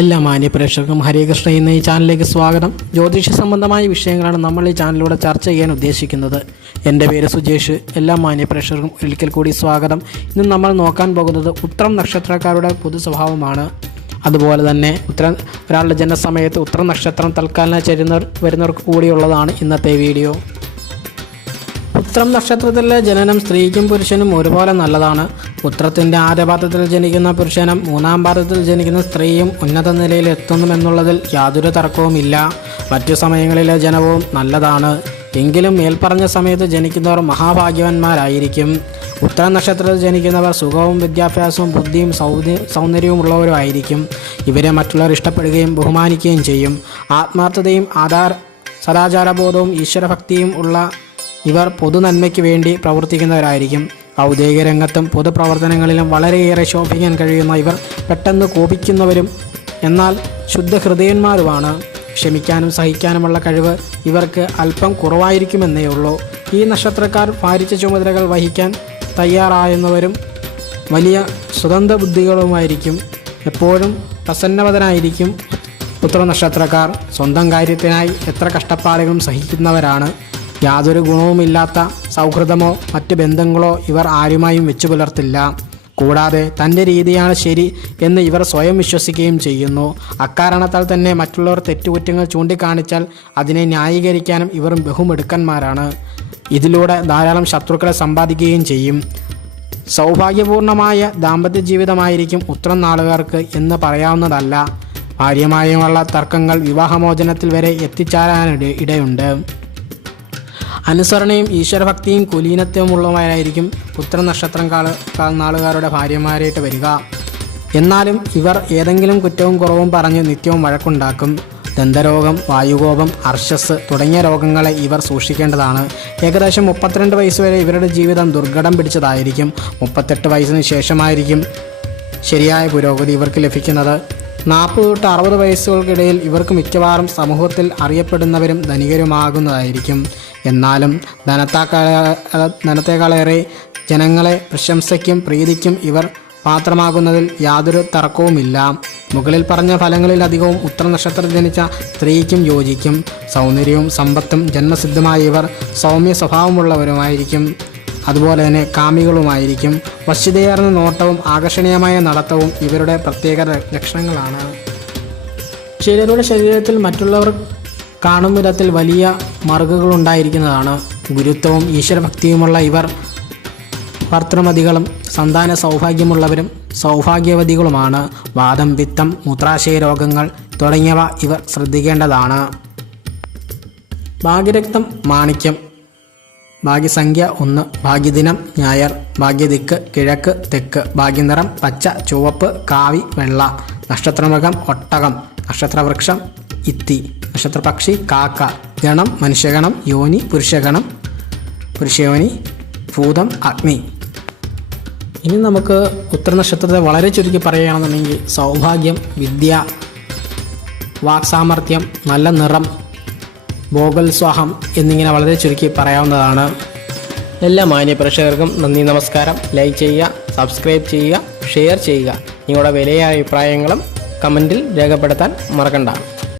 എല്ലാ മാന്യ പ്രേക്ഷകർക്കും ഹരേകൃഷ്ണ എന്ന ഈ ചാനലിലേക്ക് സ്വാഗതം. ജ്യോതിഷ സംബന്ധമായ വിഷയങ്ങളാണ് നമ്മൾ ഈ ചാനലിലൂടെ ചർച്ച ചെയ്യാൻ ഉദ്ദേശിക്കുന്നത്. എന്റെ പേര് സുജേഷ്. എല്ലാ മാന്യ പ്രേക്ഷകർക്കും ഒരിക്കൽ കൂടി സ്വാഗതം. ഇന്ന് നമ്മൾ നോക്കാൻ പോകുന്നത് ഉത്രം നക്ഷത്രക്കാരുടെ പൊതു സ്വഭാവമാണ്. അതുപോലെ തന്നെ ഉത്തര ഒരാളുടെ ജനസമയത്ത് ഉത്തര നക്ഷത്രം തൽക്കാലം ചേരുന്നവർ വരുന്നവർക്ക് കൂടിയുള്ളതാണ് ഇന്നത്തെ വീഡിയോ. ഉത്രം നക്ഷത്രത്തിലെ ജനനം സ്ത്രീക്കും പുരുഷനും ഒരുപോലെ നല്ലതാണ്. ഉത്രത്തിന്റെ ആദ്യ പാദത്തിൽ ജനിക്കുന്ന പുരുഷനും മൂന്നാം പാദത്തിൽ ജനിക്കുന്ന സ്ത്രീയും ഉന്നത നിലയിൽ എത്തുന്നുമെന്നുള്ളതിൽ യാതൊരു തർക്കവുമില്ല. മറ്റു സമയങ്ങളിലെ ജനവും നല്ലതാണ്. എങ്കിലും മേൽപ്പറഞ്ഞ സമയത്ത് ജനിക്കുന്നവർ മഹാഭാഗ്യവാന്മാരായിരിക്കും. ഉത്തര നക്ഷത്രത്തിൽ ജനിക്കുന്നവർ സുഖവും വിദ്യാഭ്യാസവും ബുദ്ധിയും സൗന്ദ സൗന്ദര്യവും ഉള്ളവരുമായിരിക്കും ഇവരെ മറ്റുള്ളവർ ഇഷ്ടപ്പെടുകയും ബഹുമാനിക്കുകയും ചെയ്യും. ആത്മാർത്ഥതയും ആധാർ സദാചാരബോധവും ഈശ്വരഭക്തിയും ഉള്ള ഇവർ പൊതുനന്മയ്ക്ക് വേണ്ടി പ്രവർത്തിക്കുന്നവരായിരിക്കും. ഔദ്യോഗിക രംഗത്തും പൊതുപ്രവർത്തനങ്ങളിലും വളരെയേറെ ശോഭിക്കാൻ കഴിയുന്ന ഇവർ പെട്ടെന്ന് കോപിക്കുന്നവരും എന്നാൽ ശുദ്ധഹൃദയന്മാരുമാണ്. ക്ഷമിക്കാനും സഹിക്കാനുമുള്ള കഴിവ് ഇവർക്ക് അല്പം കുറവായിരിക്കുമെന്നേ ഉള്ളൂ ഈ നക്ഷത്രക്കാർ ഭാരിച്ച ചുമതലകൾ വഹിക്കാൻ തയ്യാറായുന്നവരും വലിയ സ്വതന്ത്ര ബുദ്ധികളുമായിരിക്കും എപ്പോഴും പ്രസന്നവതനായിരിക്കും പുത്രനക്ഷത്രക്കാർ. സ്വന്തം കാര്യത്തിനായി എത്ര കഷ്ടപ്പാടുകളും സഹിക്കുന്നവരാണ്. യാതൊരു ഗുണവുമില്ലാത്ത സൗഹൃദമോ മറ്റ് ബന്ധങ്ങളോ ഇവർ ആരുമായും വെച്ചു പുലർത്തില്ല. കൂടാതെ തന്റെ രീതിയാണ് ശരി എന്ന് ഇവർ സ്വയം വിശ്വസിക്കുകയും ചെയ്യുന്നു. അക്കാരണത്താൽ തന്നെ മറ്റുള്ളവർ തെറ്റുകുറ്റങ്ങൾ ചൂണ്ടിക്കാണിച്ചാൽ അതിനെ ന്യായീകരിക്കാനും ഇവർ ബഹുമെടുക്കന്മാരാണ്. ഇതിലൂടെ ധാരാളം ശത്രുക്കളെ സമ്പാദിക്കുകയും ചെയ്യും. സൗഭാഗ്യപൂർണമായ ദാമ്പത്യ ജീവിതമായിരിക്കും ഉത്തരം നാളുകാർക്ക് എന്ന് പറയാവുന്നതല്ല. ഭാര്യമായുമുള്ള തർക്കങ്ങൾ വിവാഹമോചനത്തിൽ വരെ എത്തിച്ചേരാനിട ഇടയുണ്ട്. അനുസരണയും ഈശ്വരഭക്തിയും കുലീനത്വമുള്ളവരായിരിക്കും ഉത്തര നക്ഷത്രം കാല കാ- നാളുകാരുടെ ഭാര്യമാരായിട്ട് വരിക. എന്നാലും ഇവർ ഏതെങ്കിലും കുറ്റവും കുറവും പറഞ്ഞ് നിത്യവും വഴക്കുണ്ടാക്കും. ദന്തരോഗം വായുകോപം അർശസ് തുടങ്ങിയ രോഗങ്ങളെ ഇവർ സൂക്ഷിക്കേണ്ടതാണ്. ഏകദേശം മുപ്പത്തിരണ്ട് വയസ്സ് വരെ ഇവരുടെ ജീവിതം ദുർഘടം പിടിച്ചതായിരിക്കും. മുപ്പത്തെട്ട് വയസ്സിന് ശേഷമായിരിക്കും ശരിയായ പുരോഗതി ഇവർക്ക് ലഭിക്കുന്നത്. നാൽപ്പത് തൊട്ട് അറുപത് വയസ്സുകൾക്കിടയിൽ ഇവർക്ക് മിക്കവാറും സമൂഹത്തിൽ അറിയപ്പെടുന്നവരും ധനികരുമാകുന്നതായിരിക്കും. എന്നാലും ധനത്താക്കാള ധനത്തെക്കാളേറെ ജനങ്ങളെ പ്രശംസയ്ക്കും പ്രീതിക്കും ഇവർ പാത്രമാകുന്നതിൽ യാതൊരു തർക്കവുമില്ല. മുകളിൽ പറഞ്ഞ ഫലങ്ങളിൽ ഫലങ്ങളിലധികവും ഉത്തര നക്ഷത്രം ജനിച്ച സ്ത്രീക്കും യോജിക്കും. സൗന്ദര്യവും സമ്പത്തും ജന്മസിദ്ധമായ ഇവർ സൗമ്യ സ്വഭാവമുള്ളവരുമായിരിക്കും അതുപോലെ തന്നെ കാമികളുമായിരിക്കും. വശ്യതയാർന്ന നോട്ടവും ആകർഷണീയമായ നടത്തവും ഇവരുടെ പ്രത്യേക ലക്ഷണങ്ങളാണ്. ചിലരുടെ ശരീരത്തിൽ മറ്റുള്ളവർ കാണും വിധത്തിൽ വലിയ മറുകുകളുണ്ടായിരിക്കുന്നതാണ്. ഗുരുത്വവും ഈശ്വരഭക്തിയുമുള്ള ഇവർ ഭർത്തൃമതികളും സന്താന സൗഭാഗ്യമുള്ളവരും സൗഭാഗ്യവതികളുമാണ്. വാദം പിത്തം മൂത്രാശയ രോഗങ്ങൾ തുടങ്ങിയവ ഇവർ ശ്രദ്ധിക്കേണ്ടതാണ്. ഭാഗ്യരക്തം മാണിക്യം ഭാഗ്യസംഖ്യ ഒന്ന് ഭാഗ്യദിനം ഞായർ ഭാഗ്യദിക്ക് കിഴക്ക് തെക്ക് ഭാഗ്യനിറം പച്ച ചുവപ്പ് കാവി വെള്ള നക്ഷത്രമൃഗം ഒട്ടകം നക്ഷത്രവൃക്ഷം ഇത്തി നക്ഷത്രപക്ഷി കാക്ക ഗണം മനുഷ്യഗണം യോനി പുരുഷഗണം പുരുഷയോനി ഭൂതം അഗ്നി. ഇനി നമുക്ക് ഉത്തരനക്ഷത്രത്തെ വളരെ ചുരുക്കി പറയുകയാണെന്നുണ്ടെങ്കിൽ സൗഭാഗ്യം വിദ്യ വാക്സാമർഥ്യം നല്ല നിറം ഭോഗോത്സാഹം എന്നിങ്ങനെ വളരെ ചുരുക്കി പറയാവുന്നതാണ്. എല്ലാ മാന്യ പ്രേക്ഷകർക്കും നന്ദി നമസ്കാരം. ലൈക്ക് ചെയ്യുക സബ്സ്ക്രൈബ് ചെയ്യുക ഷെയർ ചെയ്യുക. നിങ്ങളുടെ വിലയായ അഭിപ്രായങ്ങളും കമന്റിൽ രേഖപ്പെടുത്താൻ മറക്കണ്ട.